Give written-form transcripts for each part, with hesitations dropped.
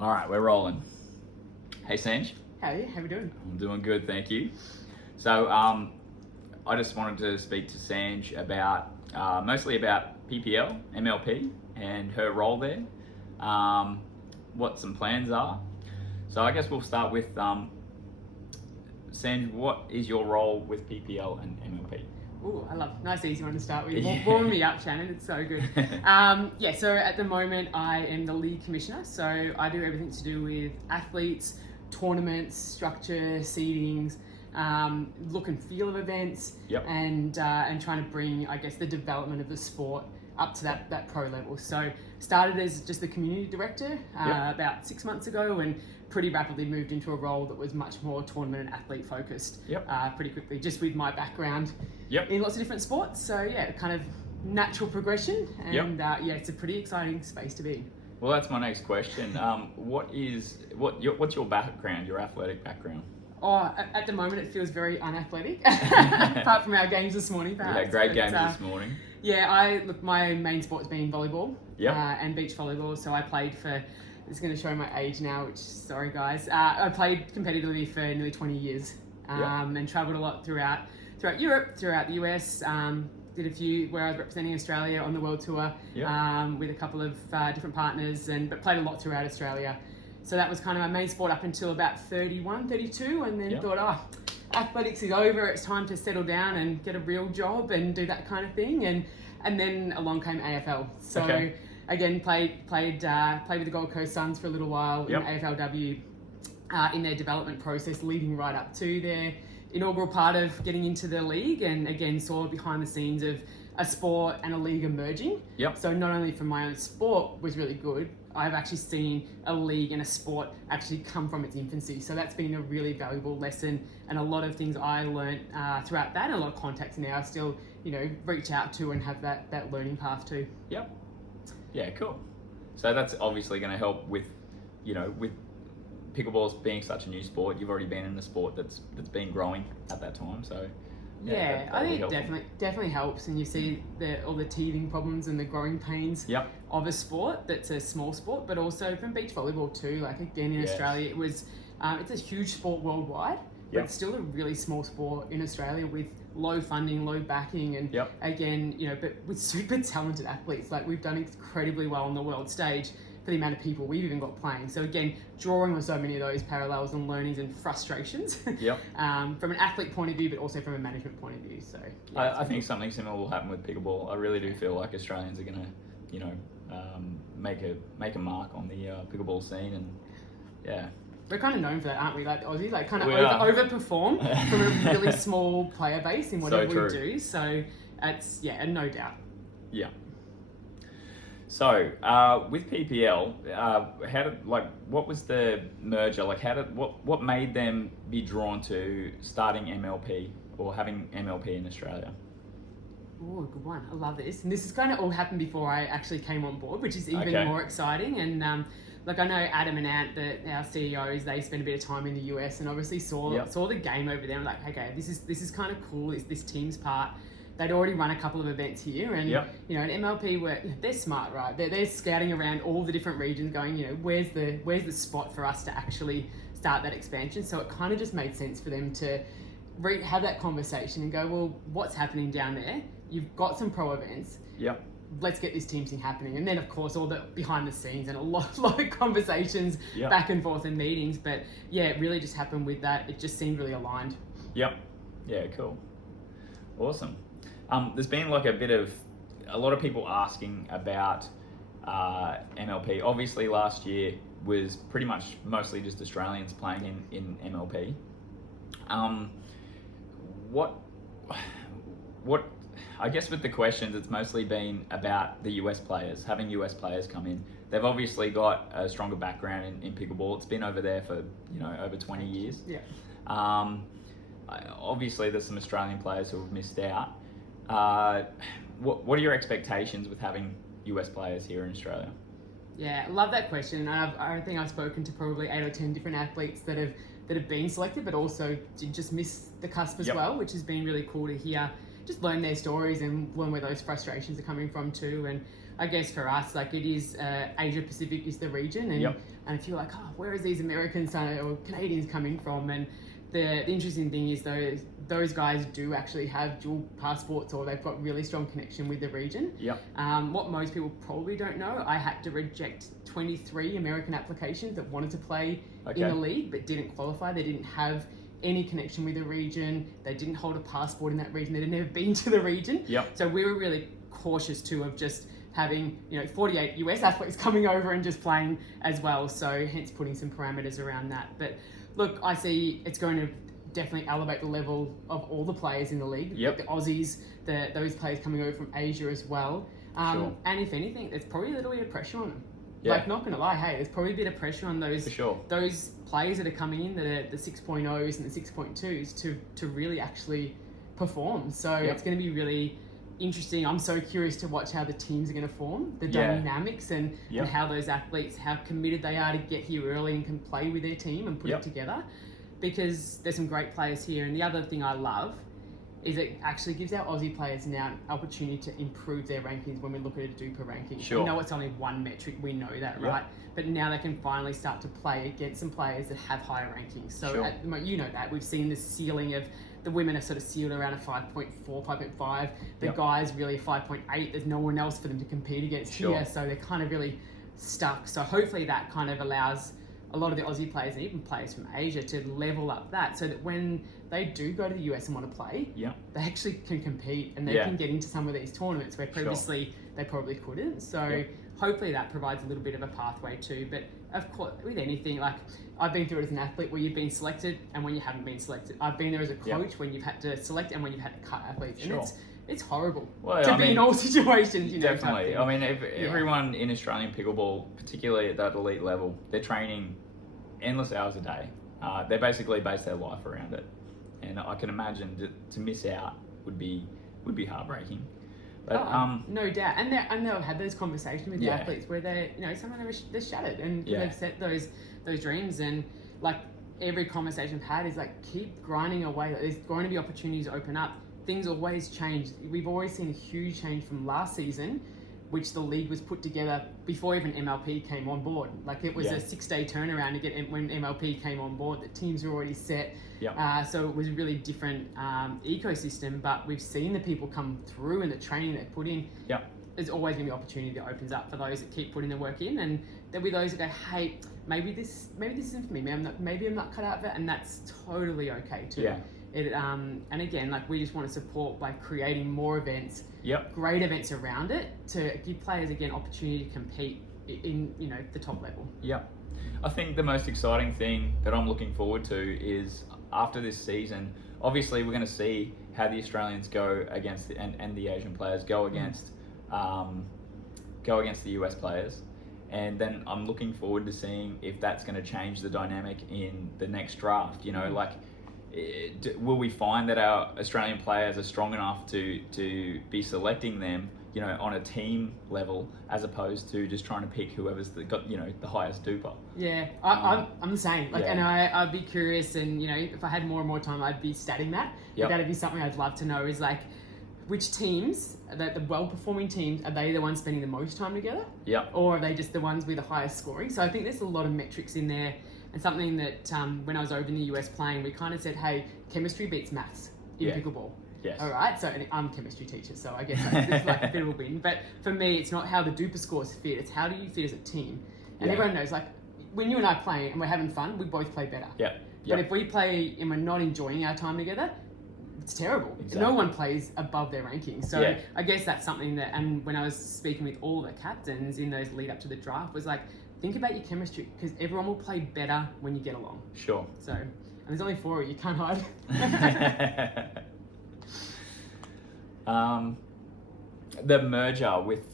All right, we're rolling. Hey, Sange. Hey, how we doing? I'm doing good, thank you. So, I just wanted to speak to Sange about mostly about PPL, MLP, and her role there. What some plans are. So, I guess we'll start with Sange. What is your role with PPL and MLP? Ooh, I love nice easy one to start with. Yeah. Warm me up, Shannon. It's so good. So at the moment I am the league commissioner. So I do everything to do with athletes, tournaments, structure, seedings, look and feel of events, Yep. and trying to bring, I guess, the development of the sport up to that pro level. So started as just the community director about 6 months ago, and pretty rapidly moved into a role that was much more tournament and athlete focused. Pretty quickly, just with my background in lots of different sports. So yeah, kind of natural progression, and it's a pretty exciting space to be in. Well, that's my next question. What's your background, your athletic background? Oh, at the moment it feels very unathletic, apart from our games this morning, perhaps. Yeah, great games this morning. Yeah, my main sport's been volleyball and beach volleyball. So I played for, it's going to show my age now, which, sorry guys, I played competitively for nearly 20 years and travelled a lot throughout Europe, throughout the US. Did a few where I was representing Australia on the world tour with a couple of different partners, but played a lot throughout Australia. So that was kind of my main sport up until about 31, 32, and then thought, athletics is over, it's time to settle down and get a real job and do that kind of thing. And then along came AFL. So again, played with the Gold Coast Suns for a little while in AFLW in their development process, leading right up to their inaugural part of getting into the league, and again saw behind the scenes of a sport and a league emerging. So not only from my own sport was really good, I've actually seen a league and a sport actually come from its infancy. So that's been a really valuable lesson, and a lot of things I learned throughout that, and a lot of contacts now I still, reach out to and have that learning path too. Yeah, cool. So that's obviously going to help with, with pickleball being such a new sport. You've already been in a sport that's been growing at that time, so I think it definitely helps, and you see all the teething problems and the growing pains of a sport that's a small sport, but also from beach volleyball too. Like again in Australia, it was it's a huge sport worldwide, but it's still a really small sport in Australia with low funding, low backing, and again, but with super talented athletes. Like we've done incredibly well on the world stage for the amount of people we've even got playing. So again, drawing on so many of those parallels and learnings and frustrations from an athlete point of view, but also from a management point of view. So I think something similar will happen with pickleball. I really do feel like Australians are going to, make a mark on the pickleball scene, and we're kind of known for that, aren't we? Like Aussie, like kind of overperform from a really small player base in whatever we do. So it's no doubt. Yeah. So with PPL, what was the merger? Like, what made them be drawn to starting MLP or having MLP in Australia? Oh, good one. I love this. And this has kind of all happened before I actually came on board, which is even more exciting. And I know Adam and Ant, our CEOs, they spent a bit of time in the US and obviously saw the game over there. And like, okay, this is kind of cool. It's this team's part. They'd already run a couple of events here, and at MLP, they're smart, right? They're scouting around all the different regions, going, where's the spot for us to actually start that expansion. So it kind of just made sense for them to have that conversation and go, well, what's happening down there? You've got some pro events. Let's get this team thing happening. And then, of course, all the behind the scenes and a lot of conversations back and forth in meetings. But yeah, it really just happened with that. It just seemed really aligned. Yeah, cool. Awesome. There's been a lot of people asking about MLP. Obviously, last year was pretty much mostly just Australians playing in MLP. What I guess with the questions, it's mostly been about the US players, having US players come in. They've obviously got a stronger background in pickleball. It's been over there for over 20 years. Obviously, there's some Australian players who have missed out. What are your expectations with having US players here in Australia? Yeah, I love that question. I think I've spoken to probably 8 or 10 different athletes that have been selected, but also did just miss the cusp as well, which has been really cool to hear. Just learn their stories and learn where those frustrations are coming from too. And I guess for us, like it is Asia Pacific is the region, and and if you're like, oh, where is these Americans or Canadians coming from? And the interesting thing is those guys do actually have dual passports, or they've got really strong connection with the region. What most people probably don't know, I had to reject 23 American applications that wanted to play in the league but didn't qualify. They didn't have any connection with the region. They didn't hold a passport in that region. They'd never been to the region. So we were really cautious too of just having 48 US athletes coming over and just playing as well. So hence putting some parameters around that. But look, I see it's going to definitely elevate the level of all the players in the league. The Aussies, those players coming over from Asia as well. And if anything, there's probably a little bit of pressure on them. Like, not gonna lie, hey, there's probably a bit of pressure on those those players that are coming in, that are the 6.0s and the 6.2s to really actually perform. So it's going to be really interesting. I'm so curious to watch how the teams are going to form, the dynamics, and how those athletes, how committed they are to get here early and can play with their team and put it together. Because there's some great players here. And the other thing I love is it actually gives our Aussie players now an opportunity to improve their rankings when we look at a DUPA ranking. We know it's only one metric, we know that, right? But now they can finally start to play against some players that have higher rankings. So at the moment, that we've seen the ceiling of the women are sort of sealed around a 5.4, 5.5. The guys really 5.8. There's no one else for them to compete against here, so they're kind of really stuck. So hopefully that kind of allows a lot of the Aussie players and even players from Asia to level up that, so that when they do go to the US and want to play, they actually can compete and they can get into some of these tournaments where previously they probably couldn't. So hopefully that provides a little bit of a pathway too. But of course, with anything, like I've been through it as an athlete where you've been selected and when you haven't been selected. I've been there as a coach when you've had to select and when you've had to cut athletes. And it's horrible to be in all situations. Definitely. I mean, everyone in Australian pickleball, particularly at that elite level, they're training endless hours a day. They basically base their life around it, and I can imagine to miss out would be heartbreaking. But no doubt, and they'll have those conversations with the athletes where they're some of them they're shattered and they've set those dreams, and like every conversation I've had is like keep grinding away. Like, there's going to be opportunities to open up. Things always change. We've always seen a huge change from last season, which the league was put together before even MLP came on board. Like it was a 6-day turnaround to get when MLP came on board. The teams were already set, so it was a really different ecosystem. But we've seen the people come through and the training they put in. There's always going to be opportunity that opens up for those that keep putting the work in, and there'll be those that go, hey, maybe this isn't for me. Maybe I'm not cut out for it, and that's totally okay too. And again, like we just want to support by creating more events, great events around it to give players again opportunity to compete in the top level. I think the most exciting thing that I'm looking forward to is after this season, obviously we're going to see how the Australians go against and the Asian players go against the US players, and then I'm looking forward to seeing if that's going to change the dynamic in the next draft. Like, will we find that our Australian players are strong enough to be selecting them, on a team level, as opposed to just trying to pick whoever's got the highest DUPA? I'm the same. Like, and I'd be curious, and if I had more and more time, I'd be statting that. That'd be something I'd love to know. Is like, which teams, the well-performing teams, are they the ones spending the most time together? Or are they just the ones with the highest scoring? So I think there's a lot of metrics in there. And something that when I was over in the US playing, we kind of said, hey, chemistry beats maths in pickleball. All right, so and I'm a chemistry teacher, so I guess it's like a bit of a win. But for me, it's not how the DUPA scores fit, it's how do you fit as a team. And everyone knows, like, when you and I play and we're having fun, we both play better. But if we play and we're not enjoying our time together, it's terrible. No one plays above their ranking. So I guess that's something that, and when I was speaking with all the captains in those lead up to the draft, was like, think about your chemistry, because everyone will play better when you get along. So, and there's only 4 of you, can't hide. The merger with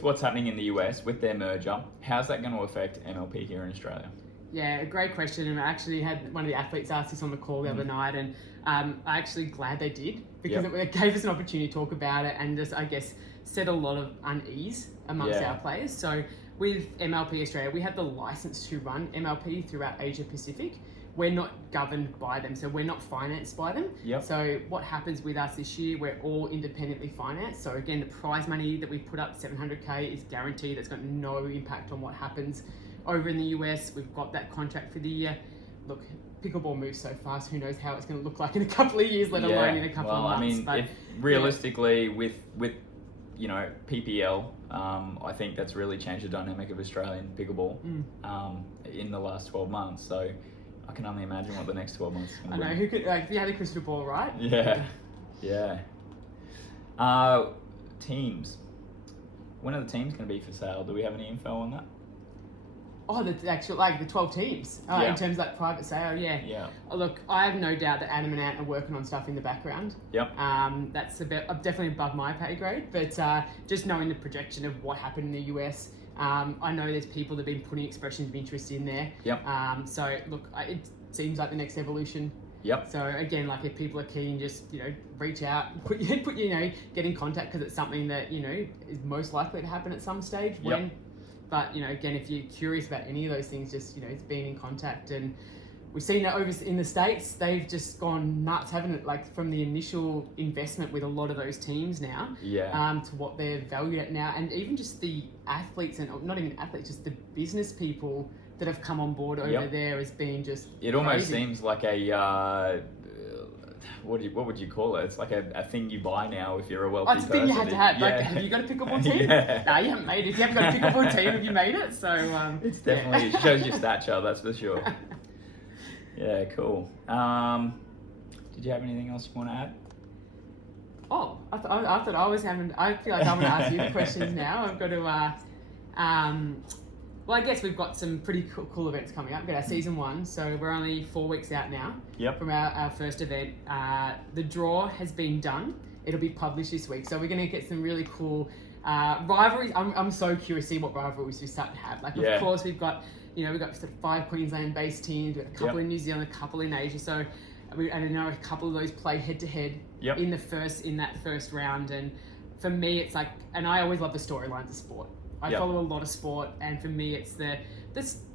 what's happening in the US, with their merger, how's that going to affect MLP here in Australia? Yeah, a great question. And I actually had one of the athletes ask this on the call the other night, and I'm actually glad they did, because it gave us an opportunity to talk about it and just, I guess, set a lot of unease amongst our players. So with MLP Australia, we have the license to run MLP throughout Asia Pacific, we're not governed by them, so we're not financed by them. Yep. So what happens with us this year, we're all independently financed. So again, the prize money that we put up, $700K, is guaranteed. That's got no impact on what happens over in the US. We've got that contract for the year. Look, pickleball moves so fast, who knows how it's going to look like in a couple of years, let alone in a couple of months. I mean, but, if realistically, with PPL, I think that's really changed the dynamic of Australian pickleball in the last 12 months. So I can only imagine what the next 12 months is going to I know, who could, if you had a crystal ball, right? Yeah. Teams. When are the teams going to be for sale? Do we have any info on that? Oh, the actual, the 12 teams, in terms of private sale, Yeah. Oh, look, I have no doubt that Adam and Ant are working on stuff in the background. Yep. That's definitely above my pay grade, but just knowing the projection of what happened in the US, I know there's people that have been putting expressions of interest in there. Yep. So, look, it seems like the next evolution. Yep. So again, if people are keen, just reach out, get in contact, because it's something that is most likely to happen at some stage. Yep. But again, if you're curious about any of those things, just it's being in contact. And we've seen that over in the States, they've just gone nuts, haven't it? From the initial investment with a lot of those teams now, to what they're valued at now, and even just the athletes, and not even athletes, just the business people that have come on board over there has been just It almost crazy. seems like a what would you call it? It's like a thing you buy now if you're a wealthy person. It's a thing you had to have. Have you got a pickleball team? No, you haven't made it. If you haven't got a pickleball team, have you made it? So it's definitely it shows your stature, that's for sure. Yeah, cool. Did you have anything else you want to add? Oh, I thought I was having. I feel like I'm going to ask you the questions now. I've got to. Well, I guess we've got some pretty cool events coming up. We've got our season 1, so we're only 4 weeks out now from our first event. The draw has been done. It'll be published this week, so we're going to get some really cool rivalries. I'm so curious to see what rivalries we start to have. Of course, we've got sort of 5 Queensland-based teams. We've got a couple in New Zealand, a couple in Asia. So I know a couple of those play head-to-head in that first round. And for me, it's and I always love the storylines of sport. I follow a lot of sport, and for me, it's the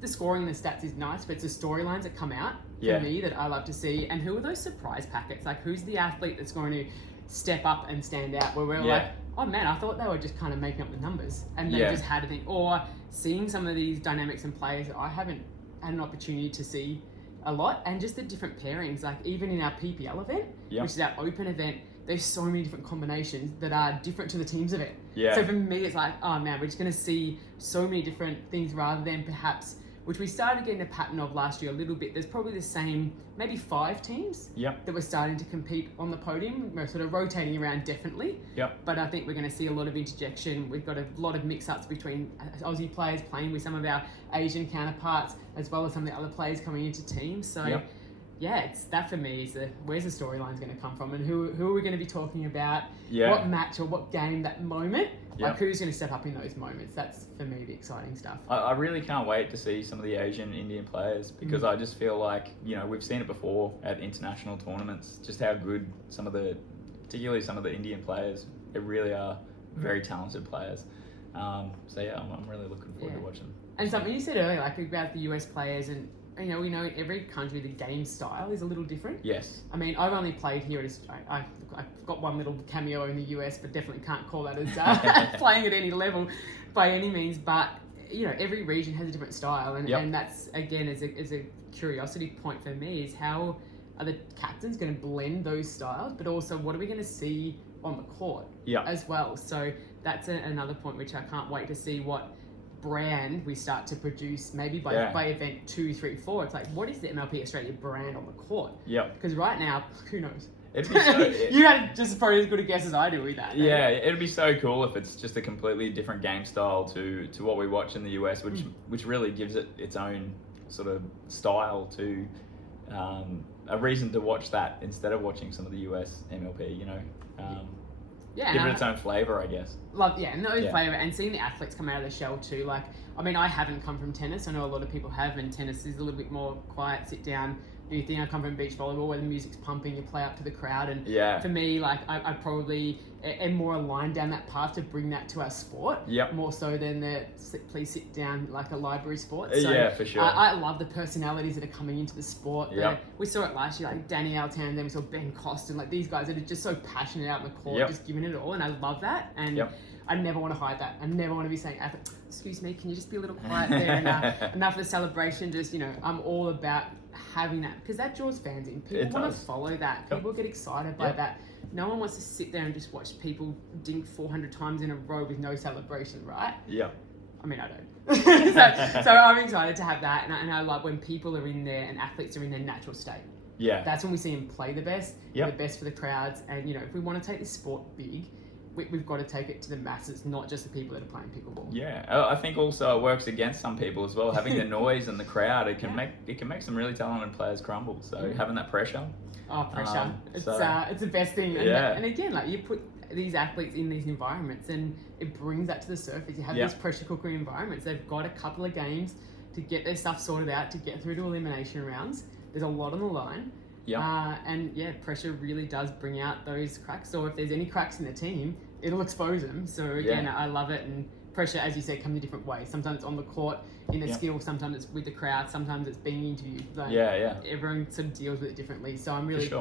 scoring and the stats is nice, but it's the storylines that come out for me that I love to see. And who are those surprise packets? Who's the athlete that's going to step up and stand out? Where we're oh man, I thought they were just kind of making up the numbers, and they just had a thing. Or seeing some of these dynamics and players that I haven't had an opportunity to see a lot, and just the different pairings. Even in our PPL event, which is our open event, there's so many different combinations that are different to the teams event. So for me, it's oh man, we're just going to see so many different things rather than perhaps, which we started getting a pattern of last year a little bit. There's probably the same, maybe 5 teams that were starting to compete on the podium. We're sort of rotating around definitely. But I think we're going to see a lot of interjection. We've got a lot of mix-ups between Aussie players playing with some of our Asian counterparts, as well as some of the other players coming into teams. So it's that for me is where's the storyline's going to come from, and who are we going to be talking about? What match or what game, that moment? Who's going to step up in those moments? That's for me the exciting stuff. I really can't wait to see some of the Asian Indian players, because I just feel like we've seen it before at international tournaments, just how good particularly some of the Indian players, they really are very talented players. I'm really looking forward to watching them. And something you said earlier, about the US players, and we know in every country the game style is a little different. Yes. I mean, I've only played here I've got one little cameo in the US, but definitely can't call that as playing at any level by any means. But every region has a different style, and that's again as a curiosity point for me is how are the captains going to blend those styles, but also what are we going to see on the court as well. So that's another point which I can't wait to see what brand we start to produce maybe by event 2, 3, 4. It's what is the MLP Australia brand on the court? Because right now, who knows? It'd be so, you had just probably as good a guess as I do with that. Yeah, it'd be so cool if it's just a completely different game style to what we watch in the US, which really gives it its own sort of style to a reason to watch that instead of watching some of the US MLP. Give it its own flavour, I guess. Flavour, and seeing the athletes come out of the shell too. I haven't come from tennis. I know a lot of people have, and tennis is a little bit more quiet, sit down, new thing. I come from beach volleyball where the music's pumping, you play up to the crowd, and Yeah. for me, like I probably am more aligned down that path to bring that to our sport. Yep. More so than the please sit down like a library sport. So Yeah, for sure. I love the personalities that are coming into the sport. Yep. We saw it last year, like Danny Altan, then we saw Ben Costin, like these guys that are just so passionate out in the court, Yep. just giving it all, and I love that. And Yep. I never want to hide that. I never want to be saying, excuse me, can you just be a little quiet there? And enough of the celebration. Just, I'm all about having that because that draws fans in. People want to follow that. Yep. People get excited by that. No one wants to sit there and just watch people dink 400 times in a row with no celebration, right? Yeah. I mean, I don't. so I'm excited to have that. And I love when people are in there and athletes are in their natural state. Yeah. That's when we see them play the best, Yep. the best for the crowds. And, if we want to take this sport big, we've got to take it to the masses, not just the people that are playing pickleball. Yeah, I think also it works against some people as well. Having the noise and the crowd, it can make some really talented players crumble. So having that pressure. Oh, pressure! It's the best thing. And, and again, like you put these athletes in these environments, and it brings that to the surface. You have these pressure cooker environments. They've got a couple of games to get their stuff sorted out, to get through to elimination rounds. There's a lot on the line. Yeah. Pressure really does bring out those cracks. So if there's any cracks in the team, it'll expose them. So again, I love it. And pressure, as you said, comes in different ways. Sometimes it's on the court in the skill, sometimes it's with the crowd, sometimes it's being interviewed. Like, everyone sort of deals with it differently. So I'm really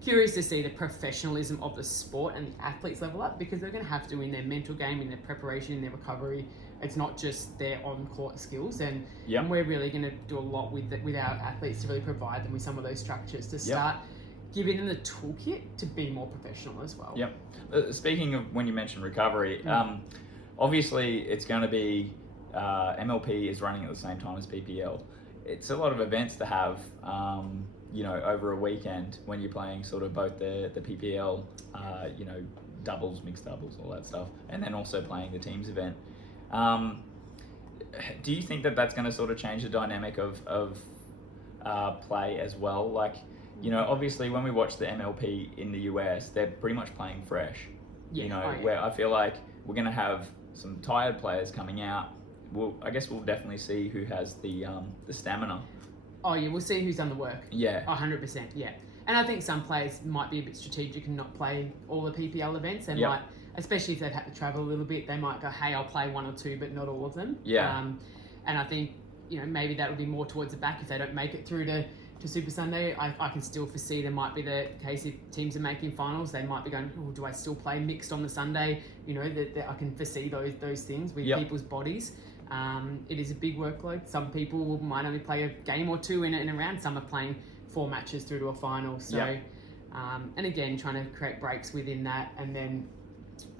curious to see the professionalism of the sport and the athletes level up, because they're going to have to in their mental game, in their preparation, in their recovery. It's not just their on-court skills, and we're really going to do a lot with our athletes to really provide them with some of those structures to start giving them the toolkit to be more professional as well. Yep. Speaking of when you mentioned recovery, obviously it's going to be MLP is running at the same time as PPL. It's a lot of events to have, over a weekend when you're playing sort of both the PPL, doubles, mixed doubles, all that stuff, and then also playing the teams event. Do you think that that's going to sort of change the dynamic of play as well? Like, obviously when we watch the MLP in the US, they're pretty much playing fresh. Where I feel like we're going to have some tired players coming out. I guess we'll definitely see who has the stamina. Oh yeah, we'll see who's done the work. Yeah. 100%, yeah. And I think some players might be a bit strategic and not play all the PPL events. They might, especially if they've had to travel a little bit, they might go, hey, I'll play one or two, but not all of them. Yeah. And I think, maybe that would be more towards the back if they don't make it through to Super Sunday. I can still foresee there might be the case if teams are making finals, they might be going, oh, do I still play mixed on the Sunday? That I can foresee those things with people's bodies. It is a big workload. Some people might only play a game or two in a round. Some are playing 4 matches through to a final. So, and again, trying to create breaks within that. And then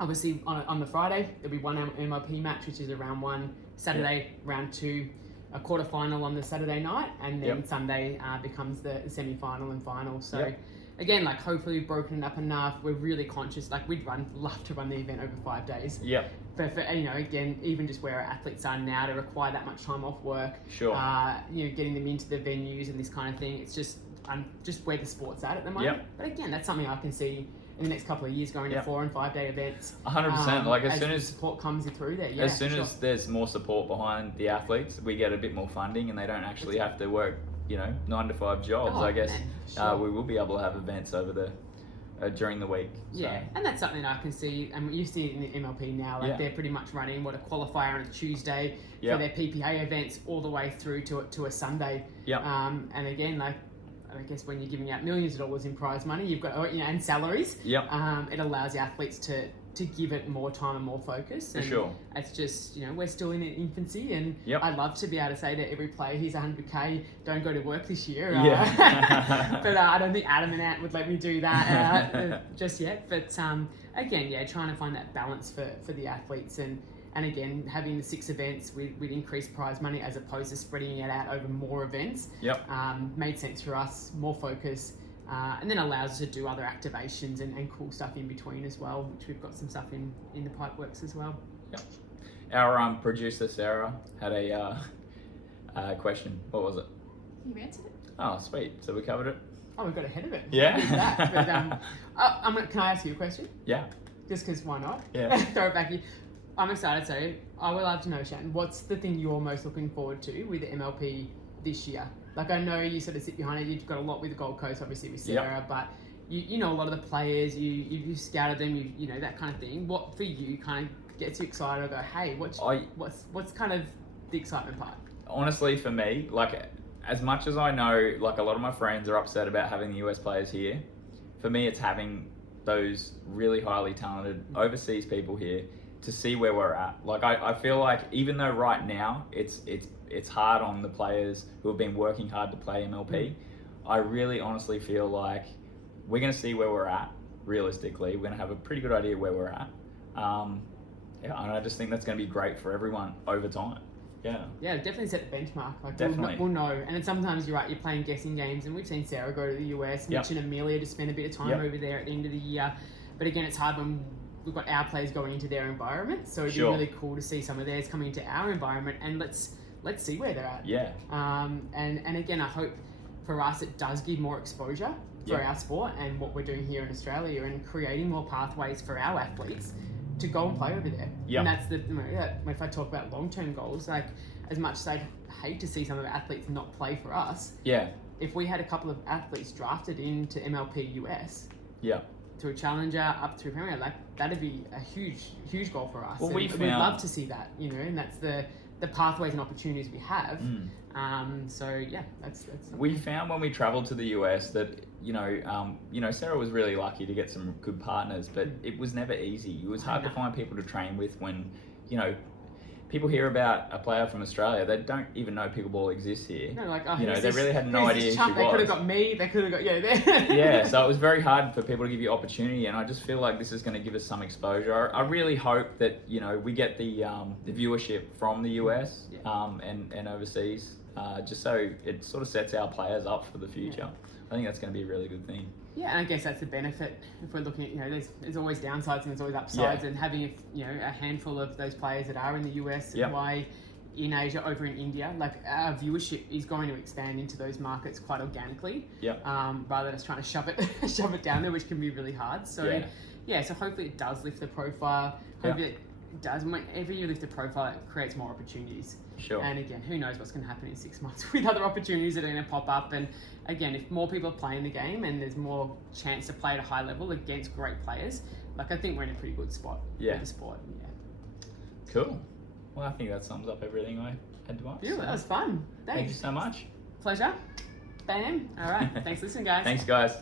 obviously on the Friday, there'll be one MLP match, which is a round 1. Saturday, round 2, a quarter final on the Saturday night. And then Sunday becomes the semi-final and final. So again, like hopefully we've broken it up enough. We're really conscious. Like we'd love to run the event over 5 days. Yeah. But for, again, even just where our athletes are now to require that much time off work. Sure. Getting them into the venues and this kind of thing. It's just where the sport's at the moment. But again, that's something I can see in the next couple of years going to 4 and 5 day events. 100%. Like as soon as support comes through there, as soon as there's more support behind the athletes, we get a bit more funding, and they don't actually have to work, 9 to 5 jobs. I guess we will be able to have events over the during the week. So. Yeah, and that's something I can see, and you see it in the MLP now. Like they're pretty much running a qualifier on a Tuesday for their PPA events all the way through to a Sunday. And again, like I guess when you're giving out millions of dollars in prize money, you've got and salaries. It allows the athletes to give it more time and more focus. And it's just, we're still in infancy, and I'd love to be able to say to every player, here's 100K, don't go to work this year. But I don't think Adam and Ant would let me do that just yet. But again, trying to find that balance for the athletes, and again, having the 6 events with increased prize money as opposed to spreading it out over more events made sense for us, more focus. And then allows us to do other activations and cool stuff in between as well, which we've got some stuff in the pipeworks as well. Our producer Sarah had a question. What was it? You answered it. Oh, sweet. So we covered it. Oh, we got ahead of it. Yeah. But, can I ask you a question? Yeah. Just because why not? Yeah. Throw it back here. I'm excited. So I would love to know, Shannon, what's the thing you're most looking forward to with the MLP this year? Like, I know you sort of sit behind it. You've got a lot with the Gold Coast, obviously with Sarah, but you know a lot of the players. You scouted them. You know that kind of thing. What for you kind of gets you excited? Or go, hey, what's kind of the excitement part? Honestly, for me, like, as much as I know, like, a lot of my friends are upset about having the US players here, for me, it's having those really highly talented overseas people here to see where we're at. Like, I feel like even though right now it's hard on the players who have been working hard to play MLP, I really honestly feel like we're going to see where we're at. Realistically, we're going to have a pretty good idea where we're at. And I just think that's going to be great for everyone over time. Yeah, definitely set the benchmark. Like, definitely. We'll know. And then sometimes you're right, you're playing guessing games, and we've seen Sarah go to the US, Mitch and Amelia to spend a bit of time over there at the end of the year. But again, it's hard when we've got our players going into their environment, so it'd be really cool to see some of theirs coming into our environment, and let's see where they're at. And again, I hope for us it does give more exposure for our sport and what we're doing here in Australia, and creating more pathways for our athletes to go and play over there. And that's if I talk about long-term goals, like, as much as I'd hate to see some of our athletes not play for us, if we had a couple of athletes drafted into MLP US, through Challenger up through Premier, like, that'd be a huge goal for us. Well, we'd love to see that, you know, and that's the pathways and opportunities we have. So that's we found when we traveled to the US that Sarah was really lucky to get some good partners, but it was never easy. It was hard to find people to train with when people hear about a player from Australia, they don't even know pickleball exists here. No, like, they really had no idea who she was. They could have got me. They could have got so it was very hard for people to give you opportunity, and I just feel like this is going to give us some exposure. I really hope that we get the viewership from the US and overseas, just so it sort of sets our players up for the future. I think that's going to be a really good thing. Yeah, and I guess that's the benefit if we're looking at, there's always downsides and there's always upsides, and having a handful of those players that are in the US and why in Asia, over in India, like, our viewership is going to expand into those markets quite organically. Rather than us trying to shove it down there, which can be really hard. So so hopefully it does lift the profile. Hopefully it does. Whenever you lift the profile, it creates more opportunities. And again, who knows what's going to happen in 6 months with other opportunities that are going to pop up. And again, if more people are playing the game and there's more chance to play at a high level against great players, like, I think we're in a pretty good spot with the sport. Cool. Well, I think that sums up everything I had to ask. Yeah, that was fun. Thank you so much. Pleasure. Bam. All right. Thanks for listening, guys. Thanks, guys.